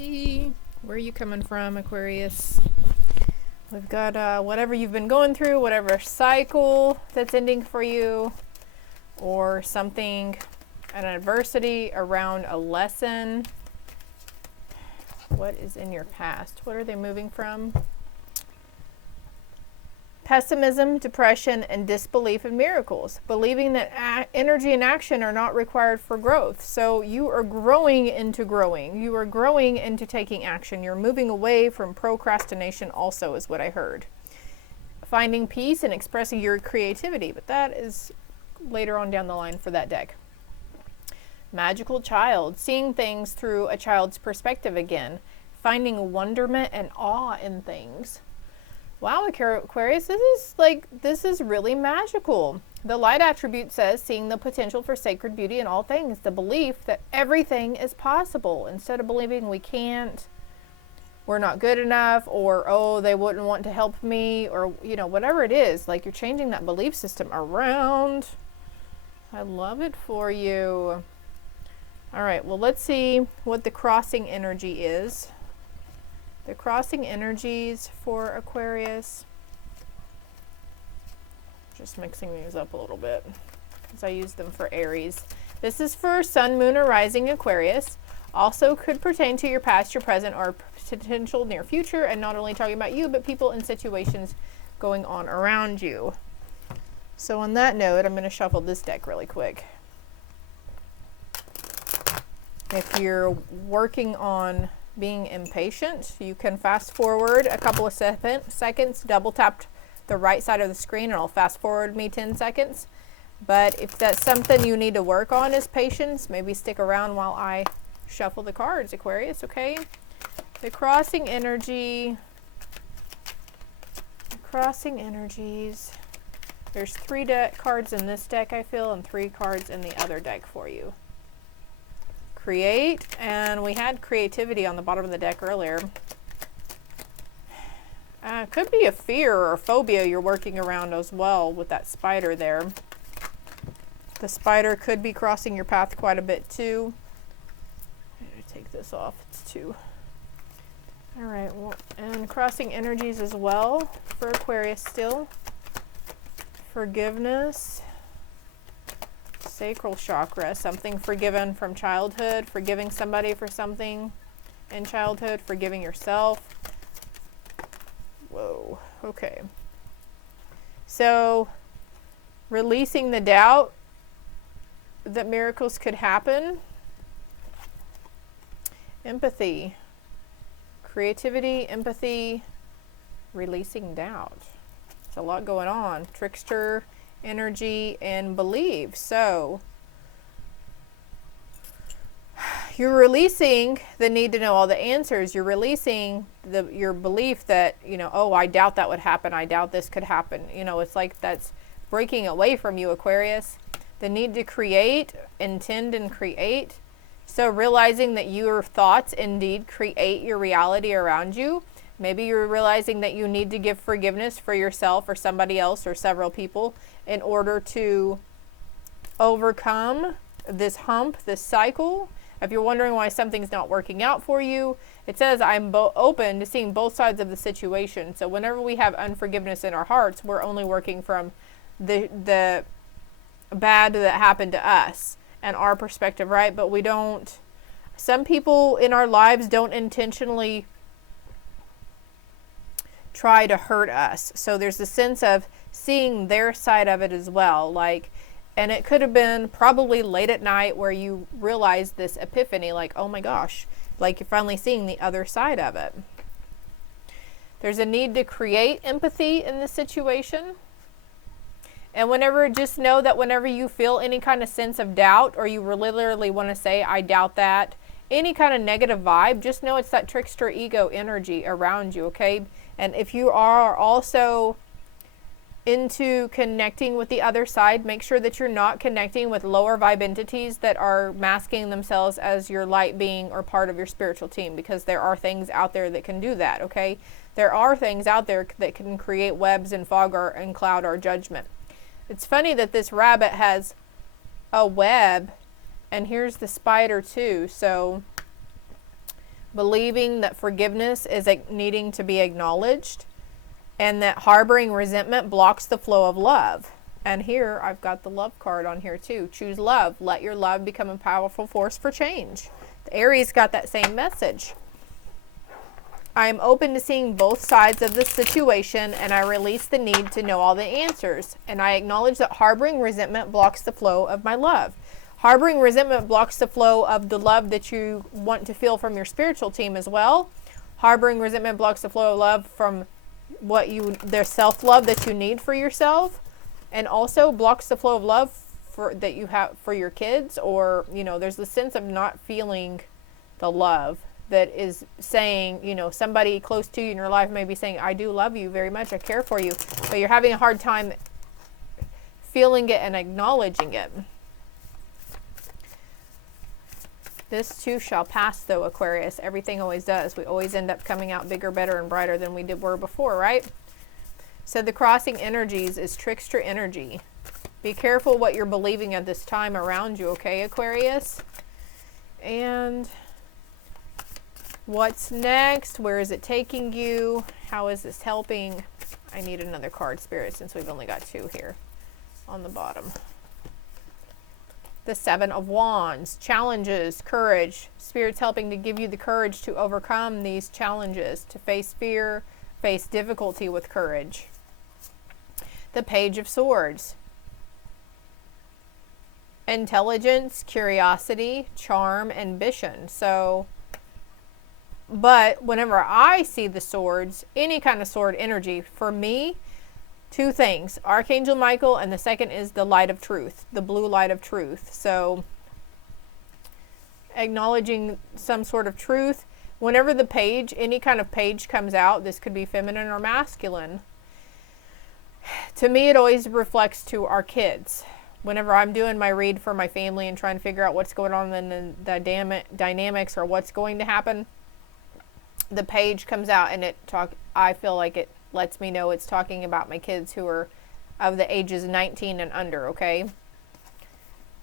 see. Where are you coming from, Aquarius? We've got whatever you've been going through, whatever cycle that's ending for you, or something, an adversity around a lesson. What is in your past? What are they moving from? Pessimism, depression, and disbelief in miracles. Believing that energy and action are not required for growth. So you are growing into growing. You are growing into taking action. You're moving away from procrastination also is what I heard. Finding peace and expressing your creativity. But that is later on down the line for that deck. Magical child. Seeing things through a child's perspective again. Finding wonderment and awe in things. Wow, Aquarius, this is really magical. The light attribute says seeing the potential for sacred beauty in all things, the belief that everything is possible. Instead of believing we can't, we're not good enough, or, oh, they wouldn't want to help me, or, you know, whatever it is, like you're changing that belief system around. I love it for you. All right, well, let's see what the crossing energy is. The crossing energies for Aquarius. Just mixing these up a little bit because I use them for Aries. This is for Sun, Moon, or Rising Aquarius. Also could pertain to your past, your present, or potential near future, and not only talking about you, but people and situations going on around you. So on that note, I'm going to shuffle this deck really quick. If you're working on being impatient, you can fast forward a couple of seconds, double tap the right side of the screen and it'll fast forward me 10 seconds. But if that's something you need to work on is patience, maybe stick around while I shuffle the cards, Aquarius, okay? The crossing energy, crossing energies. There's 3 cards in this deck, I feel, and 3 cards in the other deck for you. Create, and we had creativity on the bottom of the deck earlier. Could be a fear or a phobia you're working around as well with that spider there. The spider could be crossing your path quite a bit too. I'm going to take this off, it's 2. All right, well, and crossing energies as well for Aquarius still. Forgiveness. Sacral chakra, something forgiven from childhood, forgiving somebody for something in childhood, forgiving yourself. Whoa, okay. So, releasing the doubt that miracles could happen. Empathy, creativity, empathy, releasing doubt. There's a lot going on. Trickster energy and belief. So you're releasing the need to know all the answers. You're releasing your belief that, you know, oh, I doubt that would happen. I doubt this could happen. You know, it's like that's breaking away from you, Aquarius. The need to create, intend and create. So realizing that your thoughts indeed create your reality around you. Maybe you're realizing that you need to give forgiveness for yourself or somebody else or several people in order to overcome this hump, this cycle. If you're wondering why something's not working out for you, it says I'm open to seeing both sides of the situation. So whenever we have unforgiveness in our hearts, we're only working from the bad that happened to us and our perspective, right? But we don't, some people in our lives don't intentionally try to hurt us. So there's a sense of seeing their side of it as well. Like, and it could have been probably late at night where you realize this epiphany, like, oh my gosh, like you're finally seeing the other side of it. There's a need to create empathy in this situation. And just know that whenever you feel any kind of sense of doubt, or you literally want to say, I doubt that, any kind of negative vibe, just know it's that trickster ego energy around you, okay? And if you are also into connecting with the other side, make sure that you're not connecting with lower vibe entities that are masking themselves as your light being or part of your spiritual team, because there are things out there that can do that, okay? There are things out there that can create webs and fog and cloud our judgment. It's funny that this rabbit has a web, and here's the spider too. So believing that forgiveness is needing to be acknowledged, and that harboring resentment blocks the flow of love. And here I've got the love card on here too. Choose love. Let your love become a powerful force for change. The Aries got that same message. I am open to seeing both sides of the situation, and I release the need to know all the answers. And I acknowledge that harboring resentment blocks the flow of my love. Harboring resentment blocks the flow of the love that you want to feel from your spiritual team as well. Harboring resentment blocks the flow of love from their self-love that you need for yourself, and also blocks the flow of love that you have for your kids, or, there's the sense of not feeling the love that is saying, somebody close to you in your life may be saying, I do love you very much, I care for you, but you're having a hard time feeling it and acknowledging it. This too shall pass, though, Aquarius. Everything always does. We always end up coming out bigger, better, and brighter than we were before, right? So the crossing energies is trickster energy. Be careful what you're believing at this time around you, okay, Aquarius? And what's next? Where is it taking you? How is this helping? I need another card, Spirit, since we've only got 2 here on the bottom. The 7 of Wands, challenges, courage. Spirit's helping to give you the courage to overcome these challenges, to face fear, face difficulty with courage. The Page of Swords, intelligence, curiosity, charm, ambition. So, but whenever I see the swords, any kind of sword energy, for me, 2 things, Archangel Michael, and the second is the light of truth, the blue light of truth. So acknowledging some sort of truth. Whenever the page, any kind of page comes out, this could be feminine or masculine. To me, it always reflects to our kids. Whenever I'm doing my read for my family and trying to figure out what's going on in the dynamics or what's going to happen, the page comes out and I feel like it lets me know it's talking about my kids who are of the ages 19 and under, okay?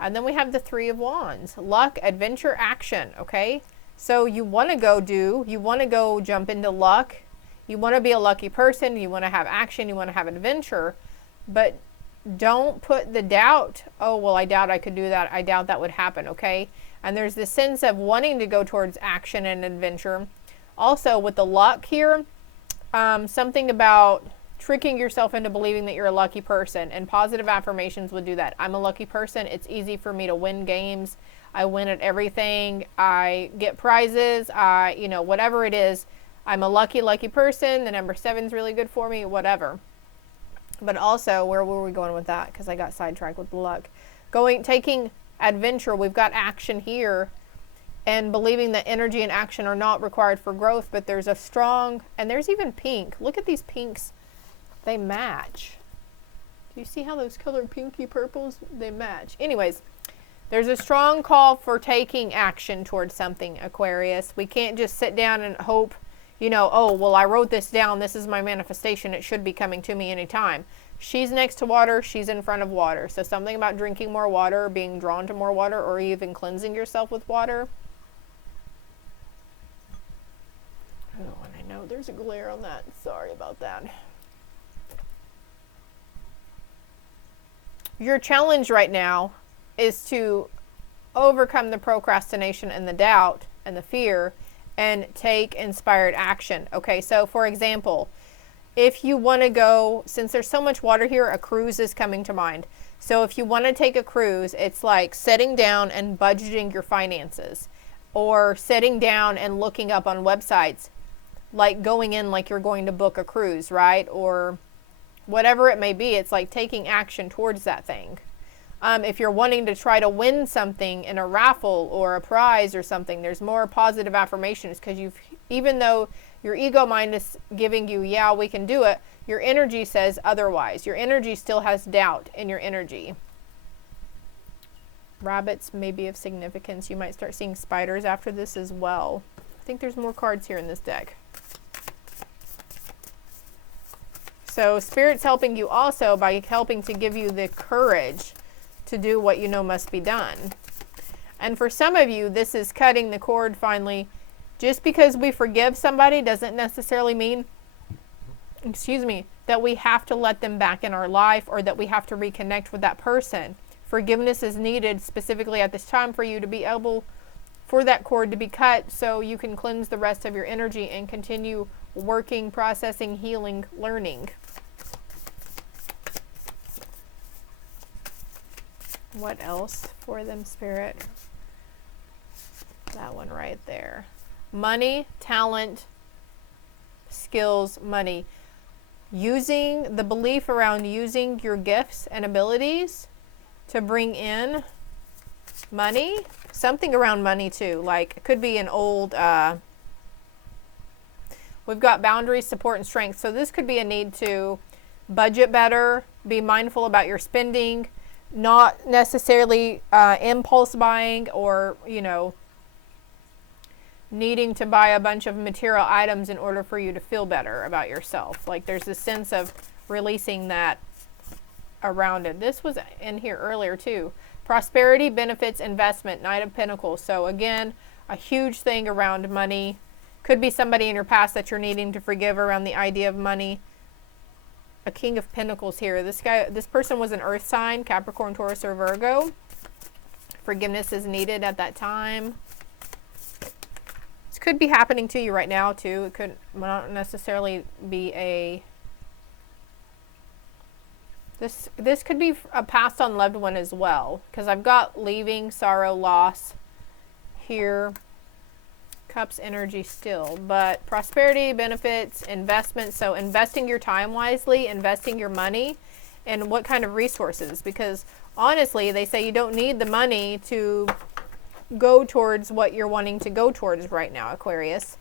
And then we have the 3 of Wands, luck, adventure, action, okay? So you want to go jump into luck. You want to be a lucky person. You want to have action. You want to have adventure. But don't put the doubt, oh, well, I doubt I could do that. I doubt that would happen, okay? And there's this sense of wanting to go towards action and adventure. Also, with the luck here, something about tricking yourself into believing that you're a lucky person, and positive affirmations would do that. I'm a lucky person. It's easy for me to win games. I win at everything. I get prizes. Whatever it is, I'm a lucky person. The number 7 is really good for me, whatever. But also, where were we going with that? Because I got sidetracked with the luck. Taking adventure, we've got action here. And believing that energy and action are not required for growth, but there's a strong, and there's even pink. Look at these pinks. They match. Do you see how those colored pinky purples, they match? Anyways, there's a strong call for taking action towards something, Aquarius. We can't just sit down and hope, oh, well, I wrote this down. This is my manifestation. It should be coming to me anytime. She's next to water. She's in front of water. So something about drinking more water, being drawn to more water, or even cleansing yourself with water. Oh, and I know there's a glare on that. Sorry about that. Your challenge right now is to overcome the procrastination and the doubt and the fear and take inspired action. Okay, so for example, if you want to go, since there's so much water here, a cruise is coming to mind. So if you want to take a cruise, it's like sitting down and budgeting your finances, or sitting down and looking up on websites, like going in like you're going to book a cruise, right? Or whatever it may be, it's like taking action towards that thing. If you're wanting to try to win something in a raffle or a prize or something, there's more positive affirmations, because even though your ego mind is giving you, yeah, we can do it, your energy says otherwise. Your energy still has doubt in your energy. Rabbits may be of significance. You might start seeing spiders after this as well. I think there's more cards here in this deck. So Spirit's helping you also by helping to give you the courage to do what you know must be done. And for some of you, this is cutting the cord finally Just because we forgive somebody doesn't necessarily mean, excuse me, that we have to let them back in our life or that we have to reconnect with that person. Forgiveness is needed specifically at this time for you to be able, for that cord to be cut so you can cleanse the rest of your energy and continue working, processing, healing, learning. What else for them, Spirit? That one right there. Money, talent, skills, money. Using the belief around using your gifts and abilities to bring in money. Something around money too. Like it could be an old, we've got boundaries, support, and strength. So this could be a need to budget better, be mindful about your spending, not necessarily impulse buying or, you know, needing to buy a bunch of material items in order for you to feel better about yourself. Like there's a sense of releasing that around it. This was in here earlier too. Prosperity, benefits, investment, Knight of Pentacles. So again, a huge thing around money. Could be somebody in your past that you're needing to forgive around the idea of money. A King of Pentacles here. This person was an earth sign, Capricorn, Taurus, or Virgo. Forgiveness is needed at that time. This could be happening to you right now too. It could not necessarily be a... This could be a passed on loved one as well. Because I've got leaving, sorrow, loss here. Cups energy still, but prosperity, benefits, investment. So investing your time wisely, investing your money, and what kind of resources, because honestly they say you don't need the money to go towards what you're wanting to go towards right now, Aquarius.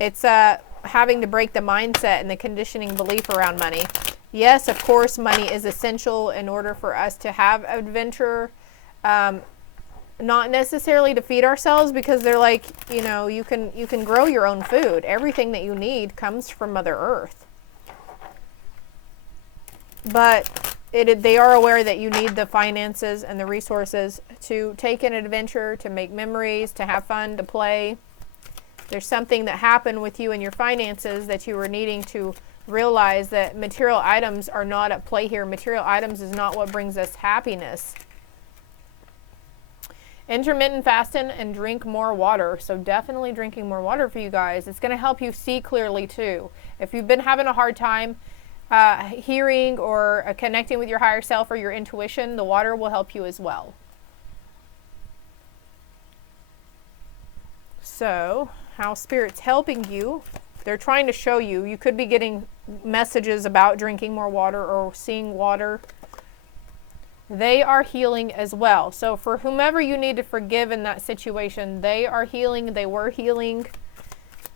It's having to break the mindset and the conditioning belief around money. Yes, of course money is essential in order for us to have adventure, not necessarily to feed ourselves, because they're like, you know, you can grow your own food. Everything that you need comes from Mother Earth. But they are aware that you need the finances and the resources to take an adventure, to make memories, to have fun, to play. There's something that happened with you and your finances that you were needing to realize that material items are not at play here. Material items is not what brings us happiness. Intermittent fasting and drink more water. So definitely drinking more water for you guys. It's going to help you see clearly too. If you've been having a hard time hearing or connecting with your higher self or your intuition, the water will help you as well. So how Spirit's helping you. They're trying to show you. You could be getting messages about drinking more water or seeing water. They are healing as well. So for whomever you need to forgive in that situation, they are healing. They were healing.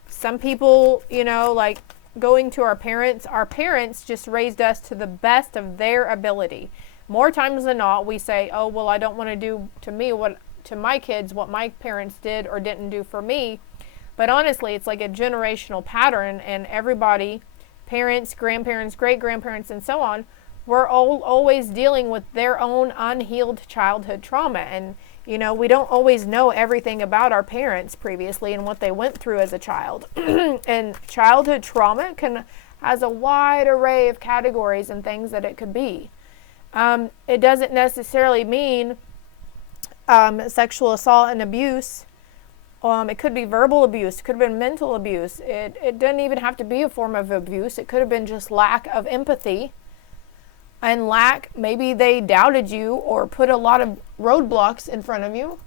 Some people, you know, like going to our parents just raised us to the best of their ability. More times than not, we say, oh, well, I don't want to do to my kids what my parents did or didn't do for me. But honestly, it's like a generational pattern, and everybody, parents, grandparents, great-grandparents, and so on, we're always dealing with their own unhealed childhood trauma. And, you know, we don't always know everything about our parents previously and what they went through as a child. And childhood trauma has a wide array of categories and things that it could be. It doesn't necessarily mean sexual assault and abuse. It could be verbal abuse. It could have been mental abuse. It doesn't even have to be a form of abuse. It could have been just lack of empathy. And maybe they doubted you or put a lot of roadblocks in front of you.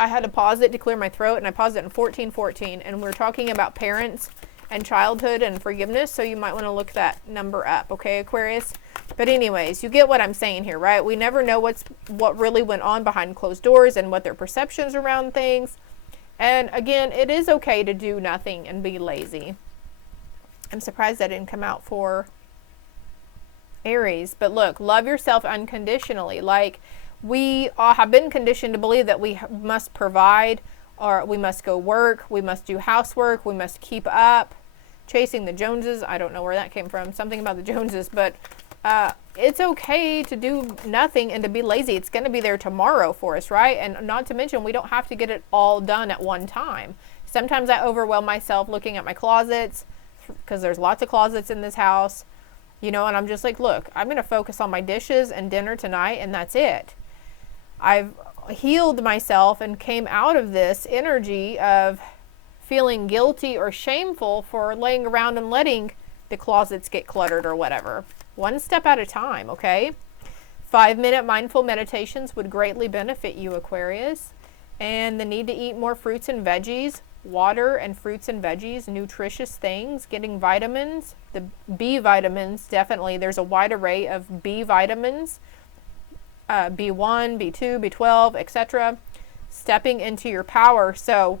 I had to pause it to clear my throat, and I paused it in 1414. And we're talking about parents and childhood and forgiveness, so you might want to look that number up, okay, Aquarius? But anyways, you get what I'm saying here, right? We never know what really went on behind closed doors and what their perceptions around things. And again, it is okay to do nothing and be lazy. I'm surprised that didn't come out for Aries. But look, love yourself unconditionally. Like, we all have been conditioned to believe that we must provide, or we must go work, we must do housework, we must keep up, chasing the Joneses. I don't know where that came from, something about the Joneses. But it's okay to do nothing and to be lazy. It's going to be there tomorrow for us, right? And not to mention, we don't have to get it all done at one time. Sometimes I overwhelm myself looking at my closets, because there's lots of closets in this house, you know, and I'm just like, look, I'm going to focus on my dishes and dinner tonight, and that's it. I've healed myself and came out of this energy of feeling guilty or shameful for laying around and letting the closets get cluttered or whatever. One step at a time, okay? 5-minute mindful meditations would greatly benefit you, Aquarius. And the need to eat more fruits and veggies, water and fruits and veggies, nutritious things, getting vitamins, the B vitamins, definitely. There's a wide array of B vitamins, B1, B2, B12, etc. Stepping into your power. So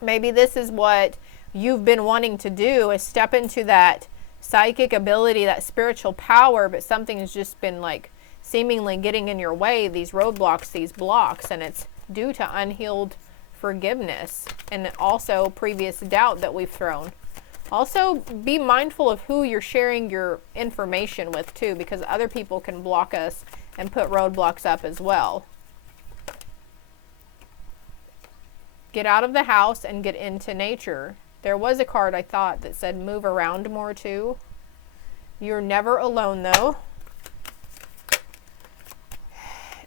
maybe this is what you've been wanting to do, is step into that psychic ability, that spiritual power, but something has just been like seemingly getting in your way, these roadblocks, these blocks, and it's due to unhealed forgiveness and also previous doubt that we've thrown. Also, be mindful of who you're sharing your information with too, because other people can block us and put roadblocks up as well. Get out of the house and get into nature. There was a card I thought that said move around more too. You're never alone though.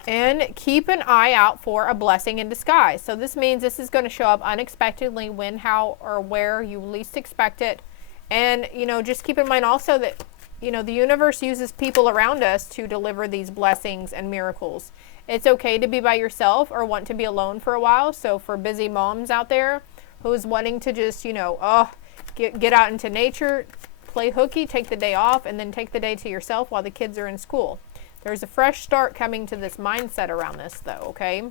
And keep an eye out for a blessing in disguise. So this means this is going to show up unexpectedly when, how, or where you least expect it. And, you know, just keep in mind also that, you know, the universe uses people around us to deliver these blessings and miracles. It's okay to be by yourself or want to be alone for a while. So for busy moms out there who's wanting to just, you know, get out into nature, play hooky, take the day off, and then take the day to yourself while the kids are in school. There's a fresh start coming to this mindset around this though, okay?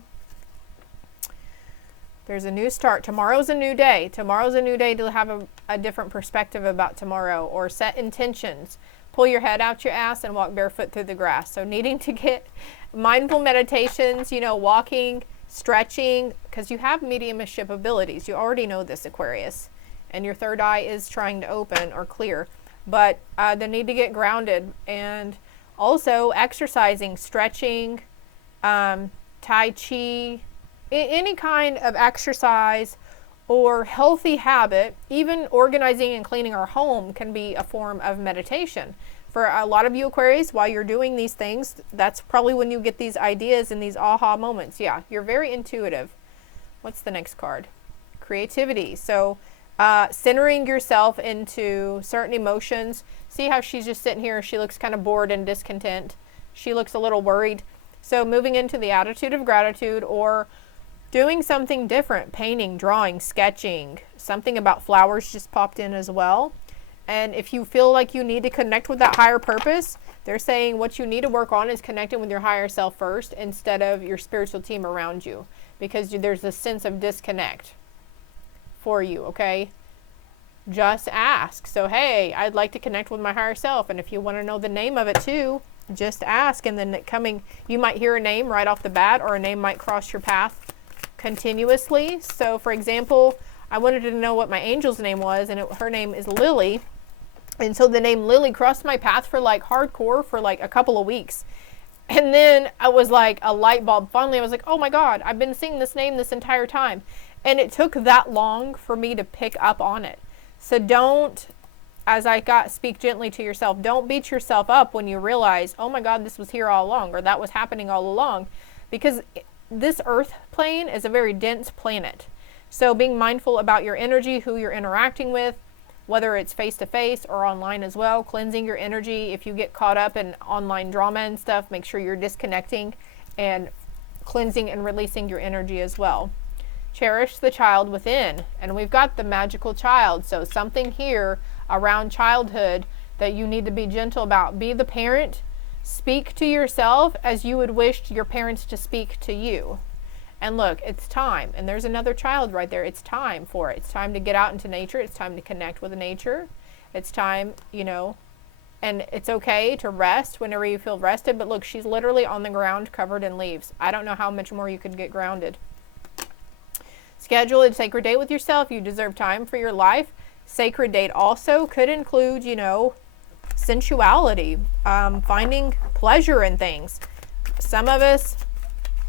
There's a new start. Tomorrow's a new day. Tomorrow's a new day to have a different perspective about tomorrow, or set intentions. Pull your head out your ass and walk barefoot through the grass. So needing to get mindful meditations, you know, walking, stretching, because you have mediumship abilities. You already know this, Aquarius. And your third eye is trying to open or clear. But the need to get grounded, and also exercising, stretching, Tai Chi, any kind of exercise or healthy habit. Even organizing and cleaning our home can be a form of meditation. For a lot of you Aquarius, while you're doing these things, that's probably when you get these ideas and these aha moments. Yeah, you're very intuitive. What's the next card? Creativity. So centering yourself into certain emotions. See how she's just sitting here, she looks kind of bored and discontent. She looks a little worried. So moving into the attitude of gratitude, or doing something different, painting, drawing, sketching. Something about flowers just popped in as well. And if you feel like you need to connect with that higher purpose, they're saying what you need to work on is connecting with your higher self first instead of your spiritual team around you, because there's a sense of disconnect for you, okay? Just ask. So, hey, I'd like to connect with my higher self. And if you want to know the name of it too, just ask. And then you might hear a name right off the bat, or a name might cross your path continuously. So, for example, I wanted to know what my angel's name was, and her name is Lily. And so the name Lily crossed my path for like hardcore for like a couple of weeks. And then I was like, a light bulb. Finally, I was like, oh my God, I've been seeing this name this entire time. And it took that long for me to pick up on it. So don't, as I speak gently to yourself, don't beat yourself up when you realize, oh my God, this was here all along, or that was happening all along. Because this Earth plane is a very dense planet. So being mindful about your energy, who you're interacting with, whether it's face-to-face or online as well, cleansing your energy. If you get caught up in online drama and stuff, make sure you're disconnecting and cleansing and releasing your energy as well. Cherish the child within. And we've got the magical child. So something here around childhood that you need to be gentle about. Be the parent. Speak to yourself as you would wish your parents to speak to you. And look, it's time. And there's another child right there. It's time for it. It's time to get out into nature. It's time to connect with nature. It's time, you know, and it's okay to rest whenever you feel rested. But look, she's literally on the ground covered in leaves. I don't know how much more you could get grounded. Schedule a sacred date with yourself. You deserve time for your life. Sacred date also could include, you know, sensuality, finding pleasure in things.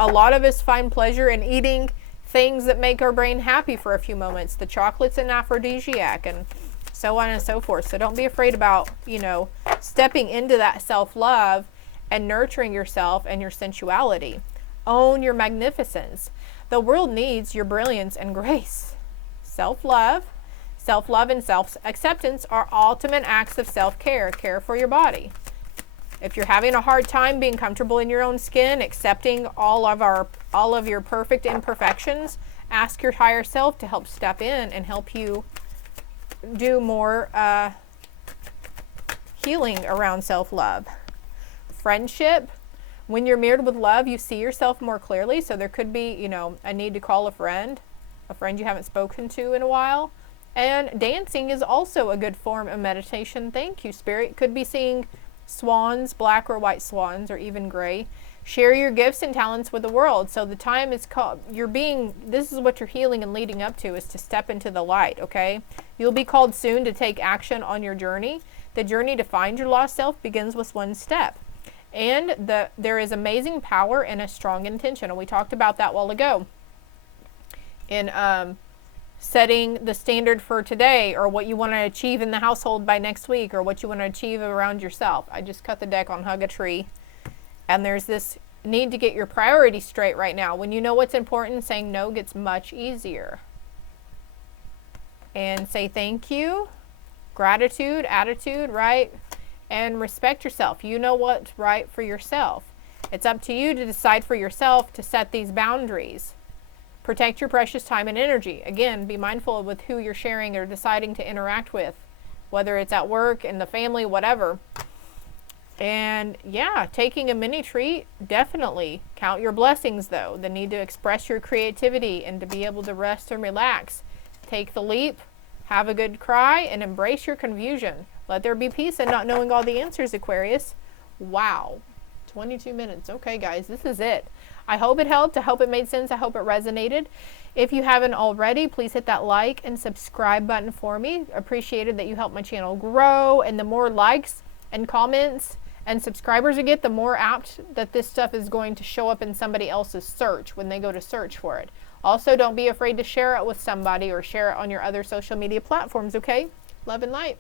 A lot of us find pleasure in eating things that make our brain happy for a few moments. The chocolate's an aphrodisiac, and so on and so forth. So don't be afraid about, you know, stepping into that self-love and nurturing yourself and your sensuality. Own your magnificence. The world needs your brilliance and grace. Self-love and self-acceptance are ultimate acts of self-care. Care for your body. If you're having a hard time being comfortable in your own skin, accepting all of your perfect imperfections, ask your higher self to help step in and help you do more healing around self-love. Friendship. When you're mirrored with love, you see yourself more clearly. So there could be, you know, a need to call a friend you haven't spoken to in a while. And dancing is also a good form of meditation. Thank you, Spirit. Could be seeing swans, black or white swans, or even gray. Share your gifts and talents with the world. So the time is called, this is what you're healing and leading up to, is to step into the light, okay? You'll be called soon to take action on your journey. The journey to find your lost self begins with one step. And there is amazing power in a strong intention. And we talked about that a while ago. In setting the standard for today, or what you want to achieve in the household by next week, or what you want to achieve around yourself. I just cut the deck on Hug a Tree. And there's this need to get your priorities straight right now. When you know what's important, saying no gets much easier. And say thank you, gratitude, attitude, right? And respect yourself. You know what's right for yourself. It's up to you to decide for yourself to set these boundaries. Protect your precious time and energy. Again, be mindful with who you're sharing or deciding to interact with, whether it's at work, in the family, whatever. And yeah, taking a mini treat, definitely. Count your blessings though. The need to express your creativity and to be able to rest and relax. Take the leap, have a good cry, and embrace your confusion. Let there be peace in not knowing all the answers, Aquarius. Wow. 22 minutes. Okay, guys, this is it. I hope it helped. I hope it made sense. I hope it resonated. If you haven't already, please hit that like and subscribe button for me. Appreciated that you helped my channel grow. And the more likes and comments and subscribers I get, the more apt that this stuff is going to show up in somebody else's search when they go to search for it. Also, don't be afraid to share it with somebody or share it on your other social media platforms, okay? Love and light.